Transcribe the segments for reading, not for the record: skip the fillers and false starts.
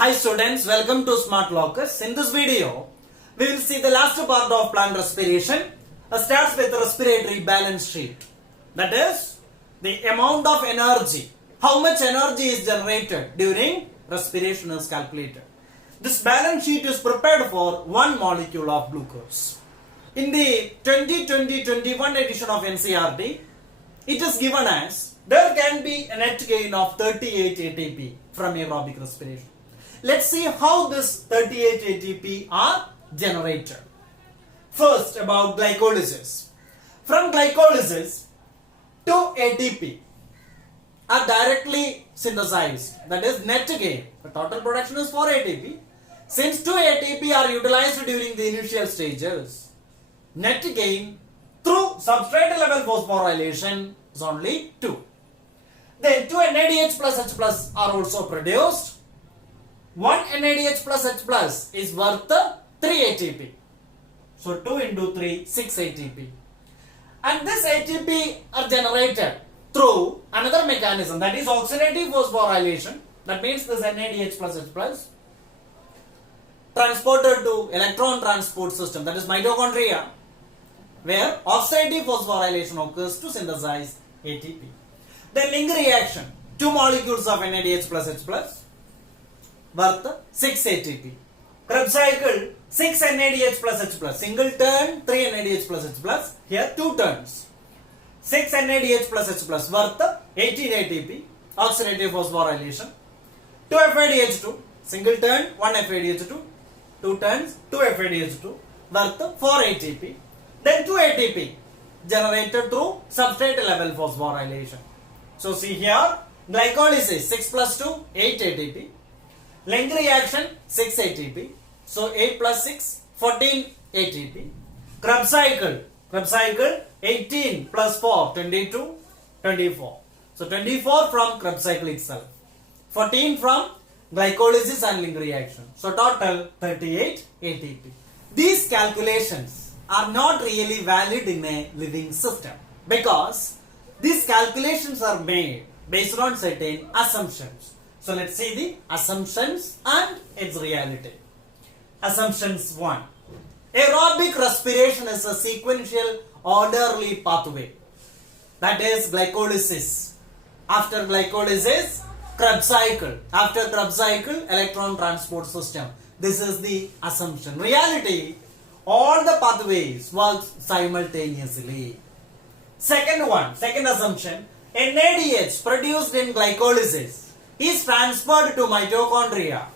Hi students, welcome to Smart Locus. In this video, we will see the last part of plant respiration. Starts with the respiratory balance sheet. That is, the amount of energy, how much energy is generated during respiration is calculated. This balance sheet is prepared for one molecule of glucose. In the 2020-21 edition of NCERT, it is given as there can be a net gain of 38 ATP from aerobic respiration. Let's see how this 38 ATP are generated. First, about glycolysis. From glycolysis, 2 ATP are directly synthesized. That is net gain. The total production is 4 ATP. Since 2 ATP are utilized during the initial stages, net gain through substrate level phosphorylation is only 2. Then 2 NADH plus H plus are also produced. 1 NADH plus H plus is worth 3 ATP. So 2 into 3, 6 ATP. And this ATP are generated through another mechanism, that is oxidative phosphorylation. That means this NADH plus H plus transported to electron transport system, that is mitochondria, where oxidative phosphorylation occurs to synthesize ATP. Then link reaction, 2 molecules of NADH plus H plus worth 6 ATP. Krebs cycle, 6 NADH plus H plus, single turn 3 NADH plus H plus, here 2 turns. 6 NADH plus H plus worth 18 ATP, oxidative phosphorylation. 2 FADH2, single turn 1 FADH2, 2 turns 2 FADH2 worth 4 ATP. Then 2 ATP generated through substrate level phosphorylation. So see here, glycolysis 6 plus 2, 8 ATP. Link reaction 6 ATP. So 8 plus 6, 14 ATP. Krebs cycle 18 plus 4, 22, 24. So 24 from Krebs cycle itself. 14 from glycolysis and link reaction. So total 38 ATP. These calculations are not really valid in a living system because these calculations are made based on certain assumptions. So let's see the assumptions and its reality. Assumptions 1. Aerobic respiration is a sequential orderly pathway. That is glycolysis. After glycolysis, Krebs cycle. After Krebs cycle, electron transport system. This is the assumption. Reality, all the pathways work simultaneously. Second assumption, NADH produced in glycolysis is transferred to mitochondria.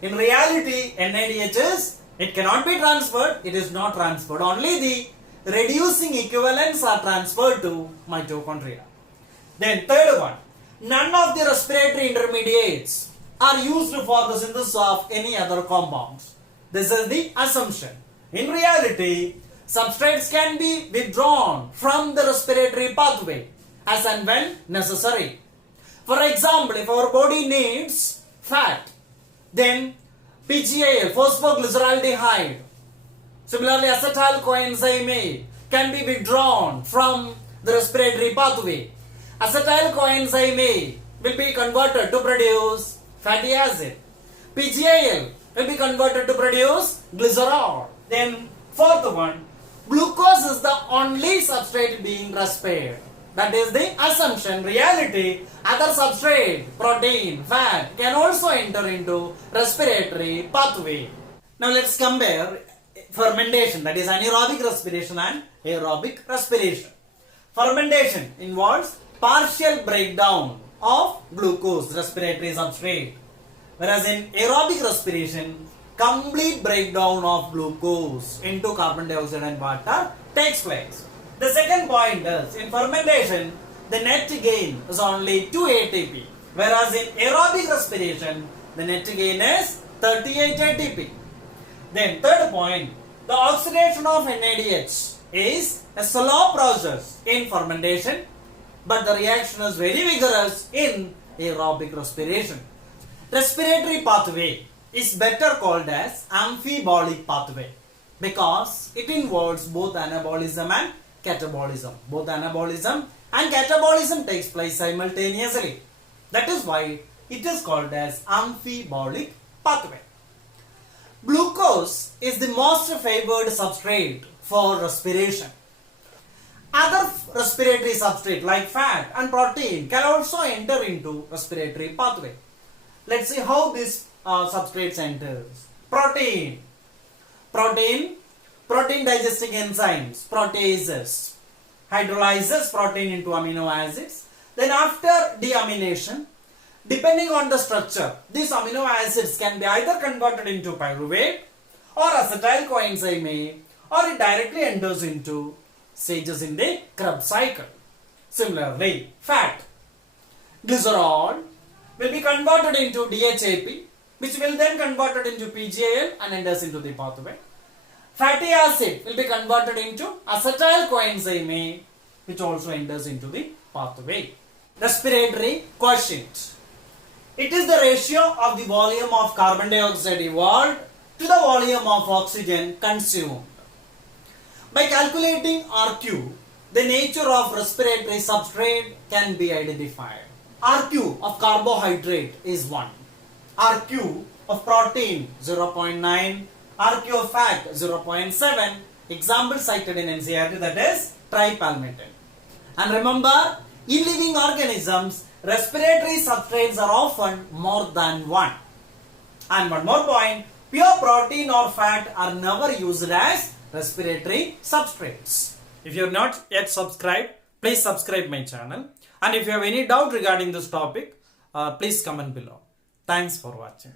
In reality, NADH it cannot be transferred, it is not transferred. Only the reducing equivalents are transferred to mitochondria. Then third one, none of the respiratory intermediates are used for the synthesis of any other compounds. This is the assumption. In reality, substrates can be withdrawn from the respiratory pathway as and when necessary. For example, if our body needs fat, then PGAL, phosphoglyceraldehyde, similarly acetyl coenzyme A can be withdrawn from the respiratory pathway. Acetyl coenzyme A will be converted to produce fatty acid. PGAL will be converted to produce glycerol. Then fourth one, glucose is the only substrate being respired. That is the assumption. Reality, other substrate, protein, fat can also enter into respiratory pathway. Now let's compare fermentation, that is anaerobic respiration and aerobic respiration. Fermentation involves partial breakdown of glucose, respiratory substrate, whereas in aerobic respiration, complete breakdown of glucose into carbon dioxide and water takes place. The second point is, in fermentation, the net gain is only 2 ATP, whereas in aerobic respiration, the net gain is 38 ATP. Then third point, the oxidation of NADH is a slow process in fermentation, but the reaction is very vigorous in aerobic respiration. Respiratory pathway is better called as amphibolic pathway because it involves both anabolism and catabolism. Both anabolism and catabolism takes place simultaneously. That is why it is called as amphibolic pathway. Glucose is the most favored substrate for respiration. Other respiratory substrate like fat and protein can also enter into respiratory pathway. Let's see how this substrates enters. Protein digesting enzymes, proteases, hydrolyzes protein into amino acids. Then after deamination, depending on the structure, these amino acids can be either converted into pyruvate or acetyl coenzyme A, or it directly enters into stages in the Krebs cycle. Similarly, fat, glycerol will be converted into DHAP, which will then converted into PGAL and enters into the pathway. Fatty acid will be converted into acetyl coenzyme A, which also enters into the pathway. Respiratory quotient. It is the ratio of the volume of carbon dioxide evolved to the volume of oxygen consumed. By calculating RQ, the nature of respiratory substrate can be identified. RQ of carbohydrate is 1. RQ of protein 0.9. RQ of fat 0.7. Example cited in NCERT, that is tripalmitin. And remember, in living organisms, respiratory substrates are often more than 1. And one more point, pure protein or fat are never used as respiratory substrates. If you are not yet subscribed, please subscribe my channel. And if you have any doubt regarding this topic, please comment below. Thanks for watching.